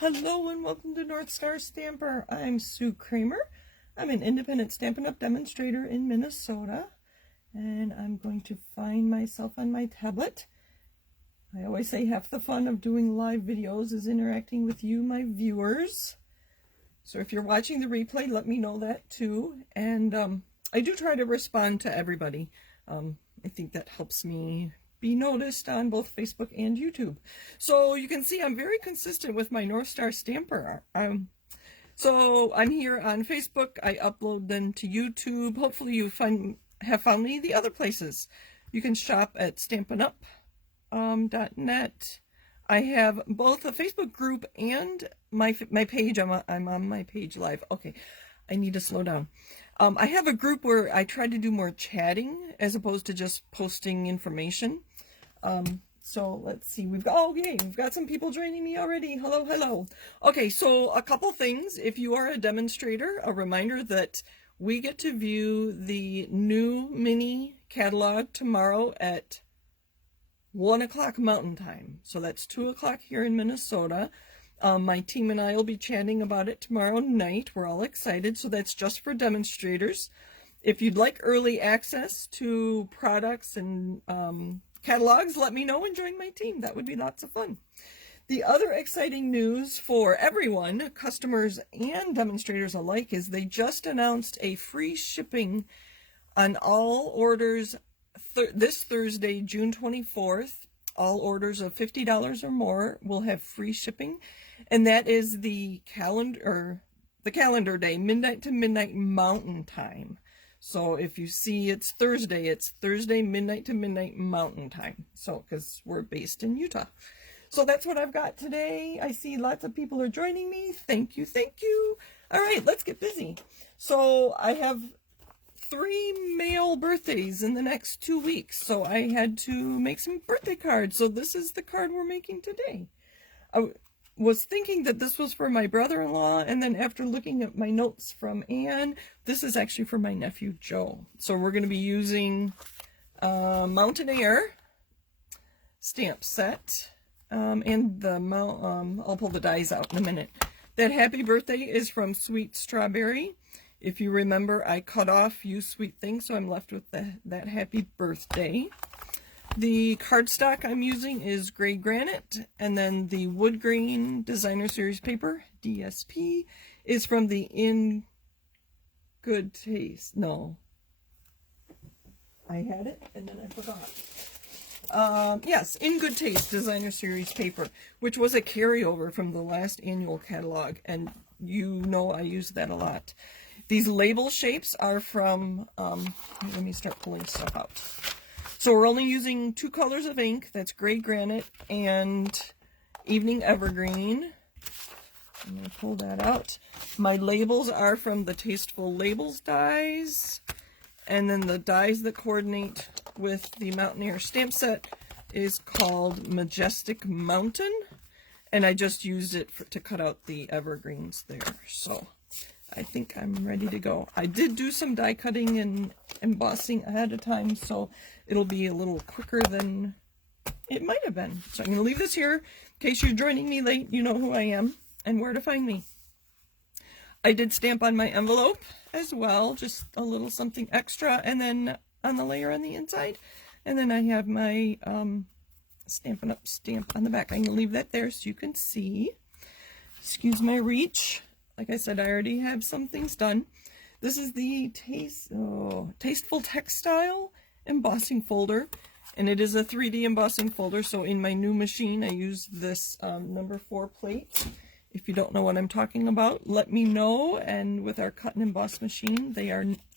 Hello and welcome to North Star Stamper. I'm Sue Kremer. I'm an independent Stampin' Up! Demonstrator in Minnesota, and I'm going to find myself on my tablet. I always say half the fun of doing live videos is interacting with you, my viewers. So if you're watching the replay, let me know that too. And I do try to respond to everybody. I think that helps me be noticed on both Facebook and YouTube. So you can see I'm very consistent with my North Star Stamper. So I'm here on Facebook. I upload them to YouTube. Hopefully you have found me the other places. You can shop at stampinup.net. I have both a Facebook group and my page. I'm on my page live. Okay, I need to slow down. I have a group where I try to do more chatting as opposed to just posting information. So let's see, we've got some people joining me already. Hello. Okay, so a couple things. If you are a demonstrator, a reminder that we get to view the new mini catalog tomorrow at 1 o'clock Mountain Time. So that's 2 o'clock here in Minnesota. My team and I will be chatting about it tomorrow night. We're all excited. So that's just for demonstrators. If you'd like early access to products and catalogs, let me know and join my team. That would be lots of fun. The other exciting news for everyone, customers and demonstrators alike, is they just announced a free shipping on all orders this Thursday, June 24th. All orders of $50 or more will have free shipping, and that is the calendar day, midnight to midnight Mountain Time. So if you see it's Thursday midnight to midnight Mountain Time. So because we're based in Utah. So that's what I've got today. I see lots of people are joining me. Thank you. All right, let's get busy. So I have 3 male birthdays in the next 2 weeks. So I had to make some birthday cards. So this is the card we're making today. I was thinking that this was for my brother-in-law, and then after looking at my notes from Anne, this is actually for my nephew Joe. So we're going to be using Mountain Air stamp set, and the I'll pull the dies out in a minute. That happy birthday is from Sweet Strawberry. If you remember, I cut off You Sweet Thing, so I'm left with that happy birthday. The cardstock I'm using is gray granite, and then the wood grain designer series paper, DSP, is from the In Good Taste. No, I had it and then I forgot. Yes, In Good Taste designer series paper, which was a carryover from the last annual catalog, and you know I use that a lot. These label shapes are from, let me start pulling stuff out. So we're only using 2 colors of ink. That's gray granite and evening evergreen. I'm going to pull that out. My labels are from the Tasteful Labels dies. And then the dies that coordinate with the Mountain Air stamp set is called Majestic Mountain. And I just used it to cut out the evergreens there. So I think I'm ready to go. I did do some die cutting and embossing ahead of time, so it'll be a little quicker than it might have been. So I'm going to leave this here in case you're joining me late. You know who I am and where to find me. I did stamp on my envelope as well, just a little something extra, and then on the layer on the inside. And then I have my Stampin' Up! Stamp on the back. I'm going to leave that there so you can see. Excuse my reach. Like I said, I already have some things done. This is the Tasteful Textile embossing folder, and it is a 3D embossing folder. So in my new machine, I use this number 4 plate. If you don't know what I'm talking about, let me know. And with our cut and emboss machine,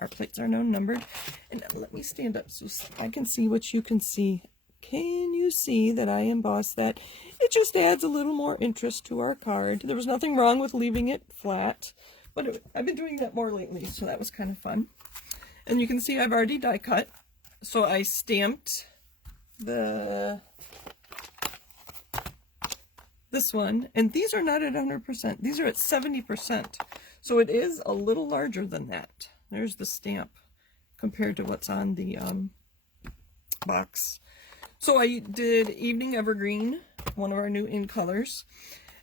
our plates are now numbered. And let me stand up so I can see what you can see. Can you see that I embossed that? It just adds a little more interest to our card. There was nothing wrong with leaving it flat, but I've been doing that more lately, so that was kind of fun. And you can see I've already die cut. So I stamped this one, and these are not at 100%. These are at 70%. So it is a little larger than that. There's the stamp compared to what's on the box. So I did Evening Evergreen, one of our new in colors.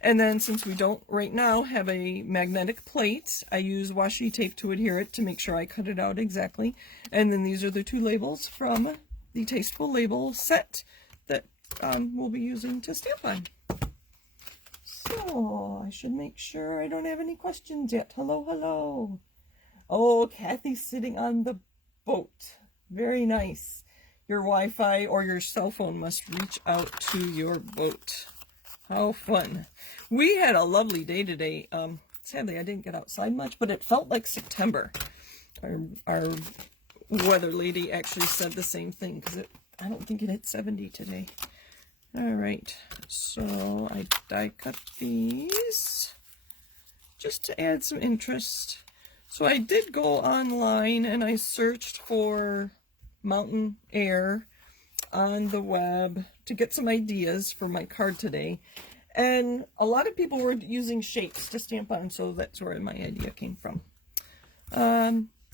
And then since we don't right now have a magnetic plate, I use washi tape to adhere it to make sure I cut it out exactly. And then these are the 2 labels from the Tasteful Label set that we'll be using to stamp on. So I should make sure I don't have any questions yet. Hello, hello. Oh, Kathy's sitting on the boat. Very nice. Your Wi-Fi or your cell phone must reach out to your boat. How fun. We had a lovely day today. Sadly, I didn't get outside much, but it felt like September. Our weather lady actually said the same thing, because I don't think it hit 70 today. All right, so I die cut these just to add some interest. So I did go online and I searched for mountain air on the web to get some ideas for my card today. And a lot of people were using shapes to stamp on, so that's where my idea came from.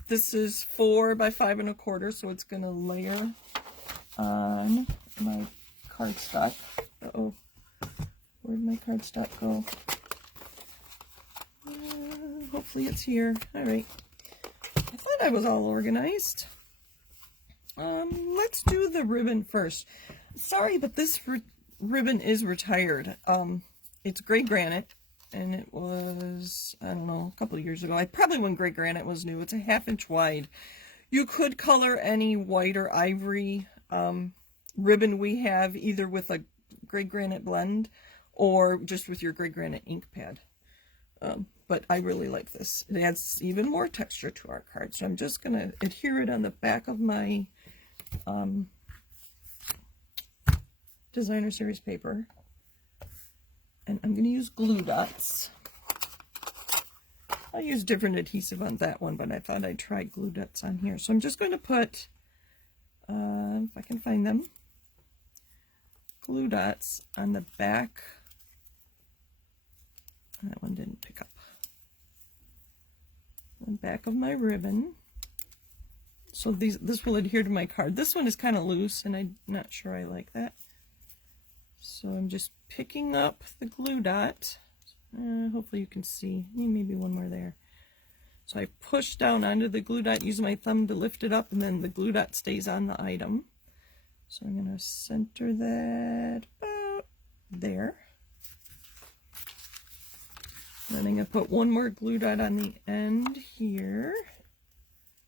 This is 4 by 5 1/4, so it's going to layer on my cardstock. Uh-oh, where'd my cardstock go? Hopefully it's here. All right. I thought I was all organized. Let's do the ribbon first. Sorry, but this ribbon is retired. It's gray granite, and it was, I don't know, a couple of years ago. Probably when gray granite was new. It's a 1/2 inch wide. You could color any white or ivory ribbon we have, either with a gray granite blend or just with your gray granite ink pad. But I really like this. It adds even more texture to our card. So I'm just going to adhere it on the back of my designer series paper. And I'm going to use glue dots. I used different adhesive on that one, but I thought I'd try glue dots on here. So I'm just going to put, if I can find them, glue dots on the back. That one didn't pick up. The back of my ribbon. So this will adhere to my card. This one is kind of loose, and I'm not sure I like that. So I'm just picking up the glue dot. Hopefully you can see. Maybe one more there. So I push down onto the glue dot, use my thumb to lift it up, and then the glue dot stays on the item. So I'm going to center that about there. Then I'm going to put one more glue dot on the end here.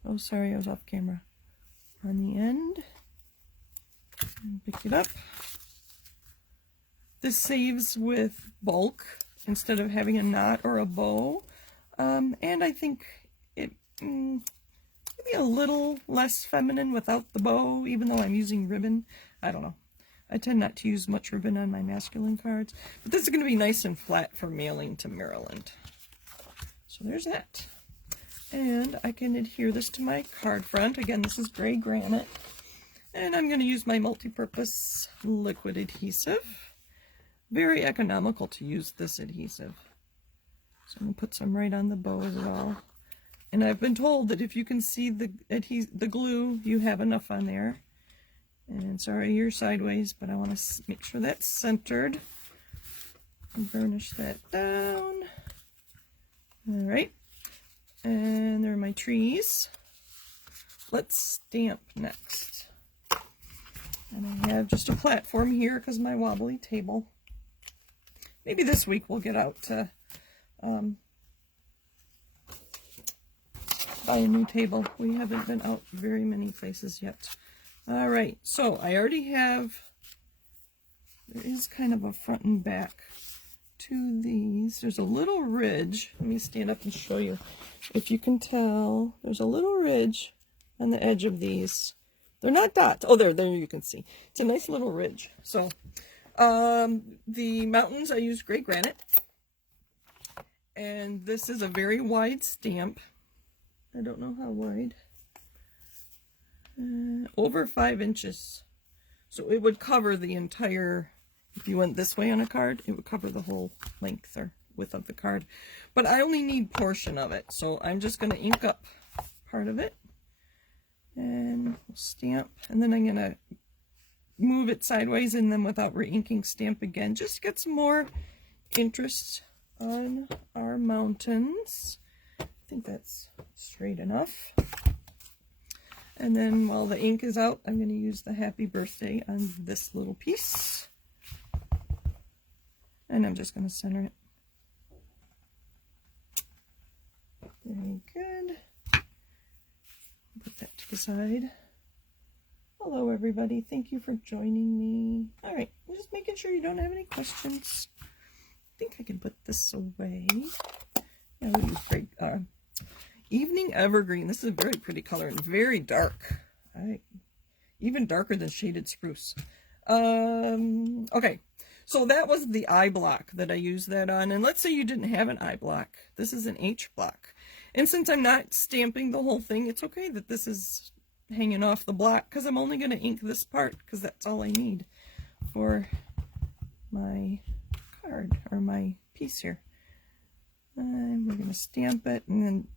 Oh, sorry, I was off camera. On the end. And pick it up. This saves with bulk instead of having a knot or a bow. And I think it maybe a little less feminine without the bow, even though I'm using ribbon. I don't know. I tend not to use much ribbon on my masculine cards. But this is going to be nice and flat for mailing to Maryland. So there's that. And I can adhere this to my card front. Again, this is gray granite. And I'm going to use my multi-purpose liquid adhesive. Very economical to use this adhesive. So I'm going to put some right on the bow as well. And I've been told that if you can see the glue, you have enough on there. And sorry, you're sideways, but I want to make sure that's centered. And burnish that down. All right. And there are my trees. Let's stamp next. And I have just a platform here because my wobbly table. Maybe this week we'll get out to buy a new table. We haven't been out very many places yet. All right, so I already have, there is kind of a front and back to these. There's a little ridge. Let me stand up and show you. If you can tell, there's a little ridge on the edge of these. They're not dots. Oh, there you can see. It's a nice little ridge. So the mountains, I use gray granite. And this is a very wide stamp. I don't know how wide. Over 5 inches. So it would cover the entire, if you went this way on a card, it would cover the whole length or width of the card. But I only need portion of it. So I'm just going to ink up part of it. And stamp. And then I'm going to move it sideways and then without re-inking stamp again. Just get some more interest on our mountains. I think that's straight enough. And then while the ink is out, I'm going to use the happy birthday on this little piece. And I'm just going to center it. Very good. Put that to the side. Hello everybody, thank you for joining me. Alright, I'm just making sure you don't have any questions. I think I can put this away. Yeah, we'll use great, Evening Evergreen. This is a very pretty color and very dark. Even darker than Shaded Spruce. Okay, so that was the eye block that I used that on. And let's say you didn't have an eye block. This is an H block. And since I'm not stamping the whole thing, it's okay that this is hanging off the block, because I'm only going to ink this part, because that's all I need for my card, or my piece here. And we're going to stamp it, and then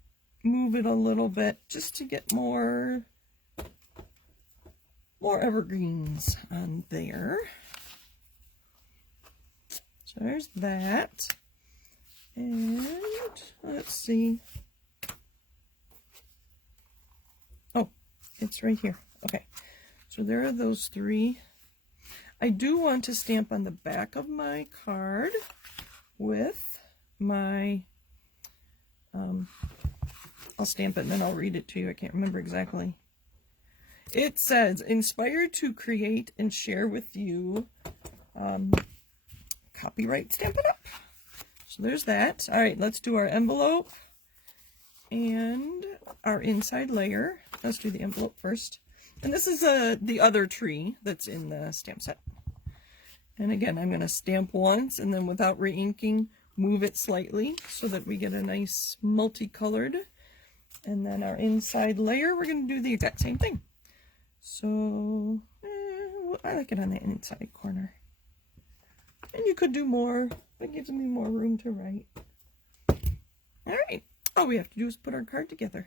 move it a little bit, just to get more evergreens on there. So there's that. And let's see. Oh, it's right here. Okay, so there are those three. I do want to stamp on the back of my card with my, I'll stamp it and then I'll read it to you. I can't remember exactly. It says, inspired to create and share with you, copyright Stampin' Up. So there's that. All right, let's do our envelope and our inside layer. Let's do the envelope first. And this is the other tree that's in the stamp set. And again, I'm going to stamp once and then without re-inking, move it slightly so that we get a nice multicolored. And then our inside layer, we're going to do the exact same thing. So I like it on the inside corner. And you could do more, but it gives me more room to write. All right. All we have to do is put our card together.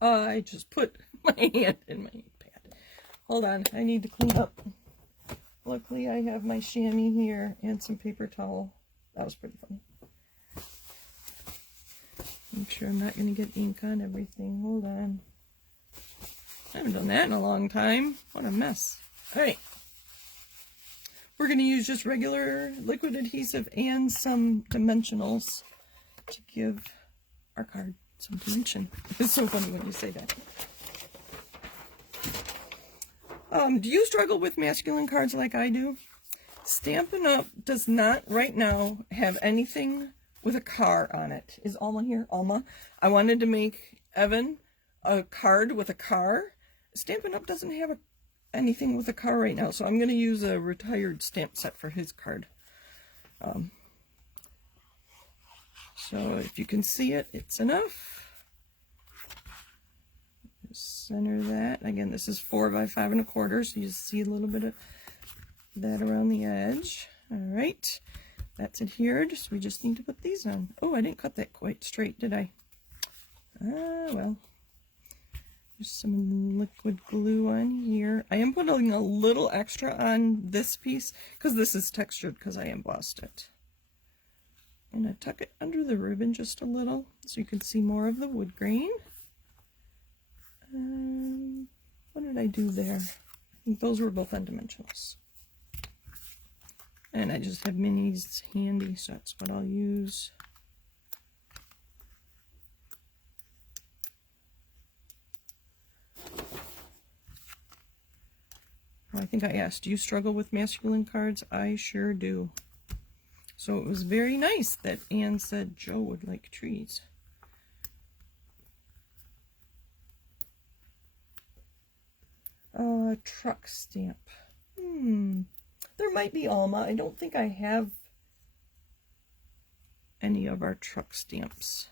I just put my hand in my ink pad. Hold on, I need to clean up. Luckily, I have my chamois here and some paper towel. That was pretty funny. Make sure I'm not going to get ink on everything. Hold on. I haven't done that in a long time. What a mess. All right. We're going to use just regular liquid adhesive and some dimensionals to give our card some dimension. It's so funny when you say that. Do you struggle with masculine cards like I do? Stampin' Up! Does not right now have anything with a car on it. Is Alma here? Alma? I wanted to make Evan a card with a car. Stampin' Up! Doesn't have anything with a car right now, so I'm going to use a retired stamp set for his card. So if you can see it, it's enough. Center that. Again, this is 4 by 5 1/4, so you see a little bit of that around the edge. All right, that's adhered, so we just need to put these on. Oh, I didn't cut that quite straight, did I? Ah, well. There's some liquid glue on here. I am putting a little extra on this piece because this is textured because I embossed it. I'm going to tuck it under the ribbon just a little so you can see more of the wood grain. What did I do there? I think those were both on dimensionals. And I just have minis handy, so that's what I'll use. I think I asked, do you struggle with masculine cards? I sure do. So it was very nice that Anne said Joe would like trees. Truck stamp. There might be Alma. I don't think I have any of our truck stamps.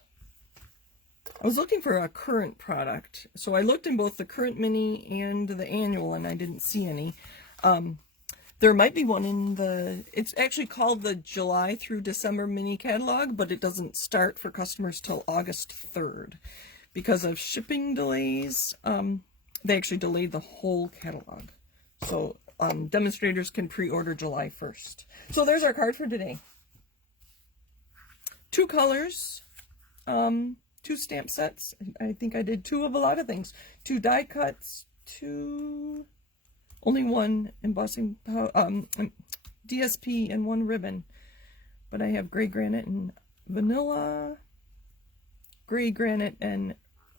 I was looking for a current product, so I looked in both the current mini and the annual, and I didn't see any. There might be one in the, it's actually called the July through December mini catalog, but it doesn't start for customers till August 3rd. Because of shipping delays, they actually delayed the whole catalog. So demonstrators can pre-order July 1st. So there's our card for today. 2 colors, 2 stamp sets. I think I did 2 of a lot of things. 2 die cuts, only 1 embossing DSP and 1 ribbon. But I have gray granite and vanilla, gray granite and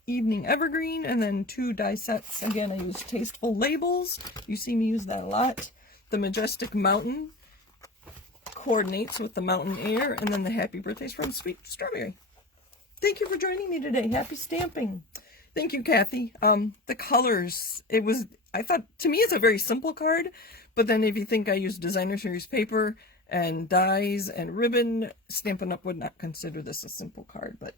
evening evergreen, and then 2 die sets. Again, I use Tasteful Labels. You see me use that a lot. The Majestic Mountain coordinates with the mountain air, and then the Happy Birthdays from Sweet Strawberry. Thank you for joining me today. Happy stamping. Thank you, Kathy. The colors, I thought, to me it's a very simple card, but then if you think I use designer series paper and dies and ribbon, Stampin' Up! Would not consider this a simple card, but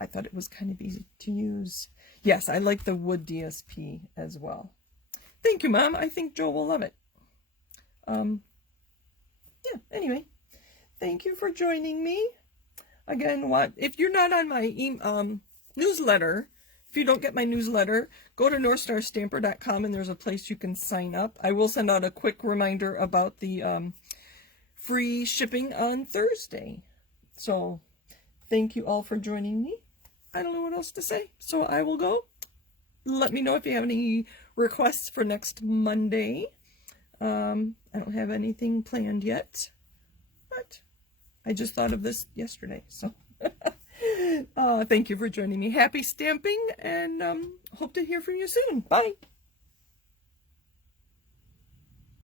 I thought it was kind of easy to use. Yes, I like the wood DSP as well. Thank you, Mom. I think Joe will love it. Yeah, anyway, thank you for joining me. Again, if you're not on my newsletter, if you don't get my newsletter, go to northstarstamper.com and there's a place you can sign up. I will send out a quick reminder about the free shipping on Thursday. So thank you all for joining me. I don't know what else to say, so I will go. Let me know if you have any requests for next Monday. I don't have anything planned yet, but I just thought of this yesterday, so thank you for joining me. Happy stamping, and hope to hear from you soon. Bye.